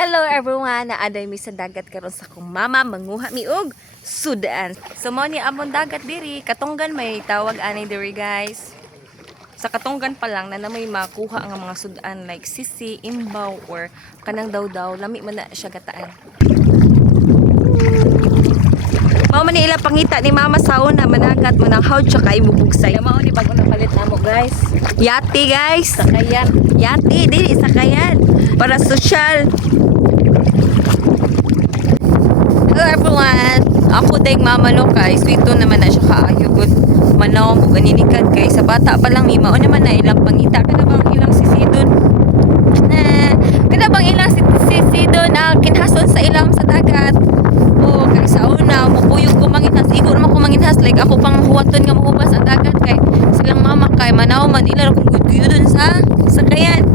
Hello everyone, naaday mi sa dagat karon sa akong mama manguha mi og sudan. So mo ni amon dagat diri, katunggan may tawag ani diri guys. Sa katunggan pa lang na may makuha ang mga sudan like sisi, imbaw or kanang daw-daw, lami man na siya gataan. Mao man ni ila pangita ni mama sa una managat mo nang hawd siya kay mubugsay. Mao ni bago na palit namo guys. Yati guys, sakayan. Yati dili sakayan para sosyal. Hello everyone! Ako ding mama no kay sweeto naman na siya kaayo good manaw mo ganinikad kay sa bata pa lang mimao naman na ilang pangita ka na bang ilang sisidon kada bang ilang sisidon kinhason sa ilang sa dagat o kay sa una mupuyog ko manginhas igo naman ko manginhas like ako pang huwaton nga mahubas ang dagat kay silang mama kay manaw man ila kung gudguyodon sa kayan.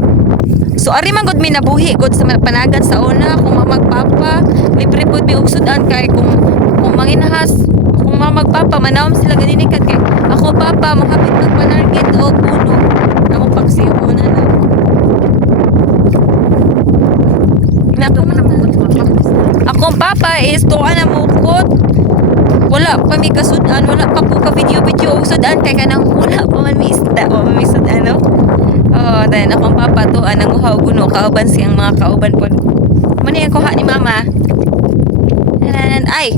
So ari man gud mi nabuhi gud sa panagat sa una kung magpapa libre pud mi og sudan kay kung manginahas kung magpapa manawm sila ganinikad kay ako papa mohapit ng panargit o puno amo pagsihon ano. Ginako man mo akong papa is tuwa na mukot. Wala pa mi kasudan, wala pa ko ka video og sudan kay kanang wala pa man mi isda o mi sudan no. Oh, then akong papa to anang uhaw kuno kauban siyang mga kauban pod. Mani ang kuha ni mama. And ay.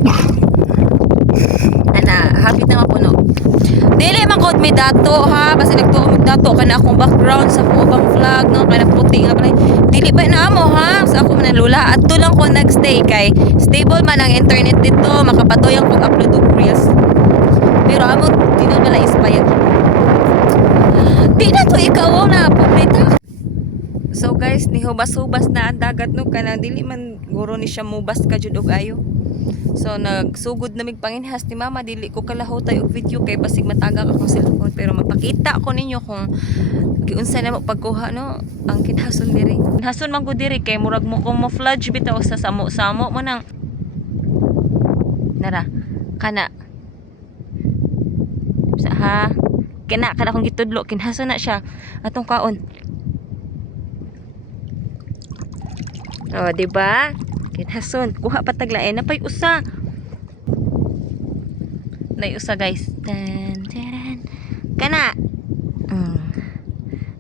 Ana, hapit na mapuno. Dili man kod mi dato ha, basta nagtuo mi dato kana akong background sa ubang vlog no, kana puti nga pala. Dili ba na amo ha, sa ako man lula adto lang ko nagstay kay stable man ang internet dito, makapatoy ang pag-upload og reels. Pero amo dili bala inspired. Di na to ikaw na publita. So guys, ni hubas-hubas na ang dagat no kana dili man guro ni siya mubas ka jud og ayo. So nagsugod na mig panginhas ni mama dili ko kalahutay og video kay basig matagak akong cellphone pero mapakita ko ninyo kung giunsa na mo pagkuha no ang kinhason diri. Kinhason man ko diri kay murag mo kung mo fudge bitaw sa samo-samo mo nang nara kana sa ha kana kong gitudlo kinhason na siya atong kaon. Oh, di ba? Kinhason, kuha pataglain na pay usa. Nay usa guys. Tan taran. Kana.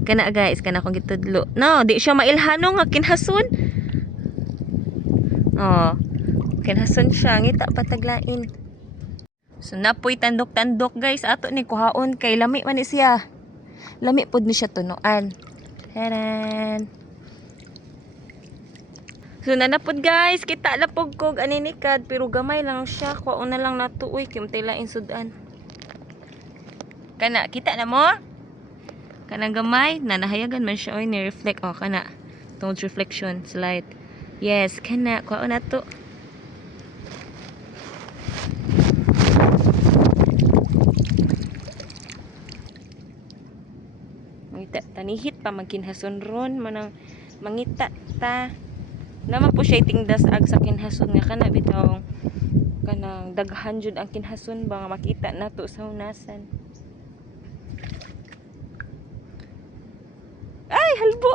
Kana guys, kana kong gitudlo. No, di siya mailhano nga kinhason. Oh. Kinhason siya ngita pataglain. So napoy tandok-tandok guys ato ni kuhaon kay lami man ni siya. Lami pod ni siya tunuan. Taran. So nanapod guys, kita na pog kog aninikad pero gamay lang siya. Kuha na lang natuoy kimtay lain sudan. Kana kita na mo? Kana gamay, nanahayagan man siya oy ni reflect oh kana. Tungod reflection slide. Yes, kana kuha na to. Mangita tanihit pa magkinhason ron manang mangita ta. Naman po siya tingdas ag sa kinhason nga kana bitaw kanang daghan jud ang kinhason ba nga makita nato sa hunasan. Ay halbo.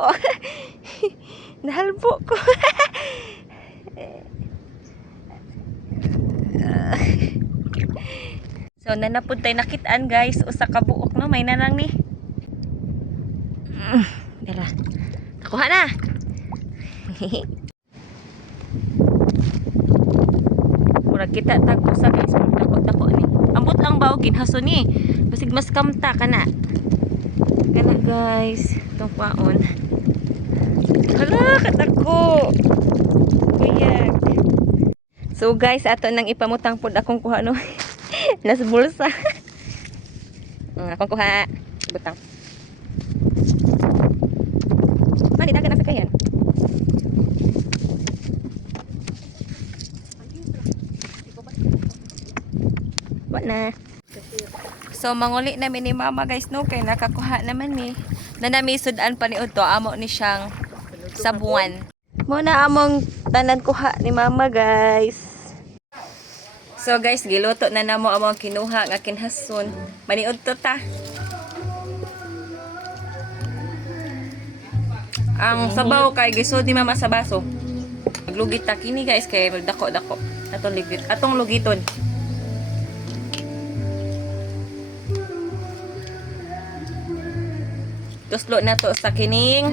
Nahalbo ko. So nanapod tay nakitaan guys usa ka buok no may nanang ni. Dara. Nakuha na. Murag kita tagpo sa guys dako-dako ni. Ambot lang ba og ginhason ni. Basig mas kamta kana. Kana guys, tong paon. Hala katako. Kuya. So guys, ato nang ipamutang pod akong kuha no. Nas bulsa. Akong kuha. Butang. Mani dagan sa kayan. Na. So manguli namin ni mama guys no kay nakakuha naman ni nanamisudan pa ni udto amo ni siyang sabuan. Muna among tanan kuha ni mama guys. So guys giluto na namo among kinuha nga kinhason. Maniud to ta. Ang sabaw kay gisod ni mama sa baso. Maglugit ta kini guys kay magdako-dako. Atong lugiton. Tuslo na to sa kining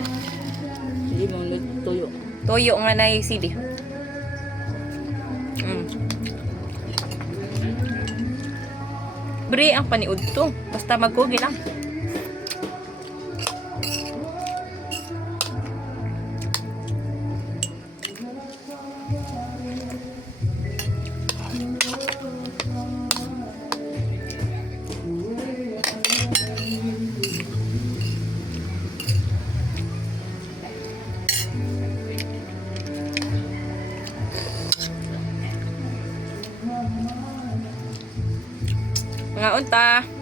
Hindi mo ulit tuyo. toyo nga na sili. Bre ang paniud to. Basta magkugi lang. Mga unta.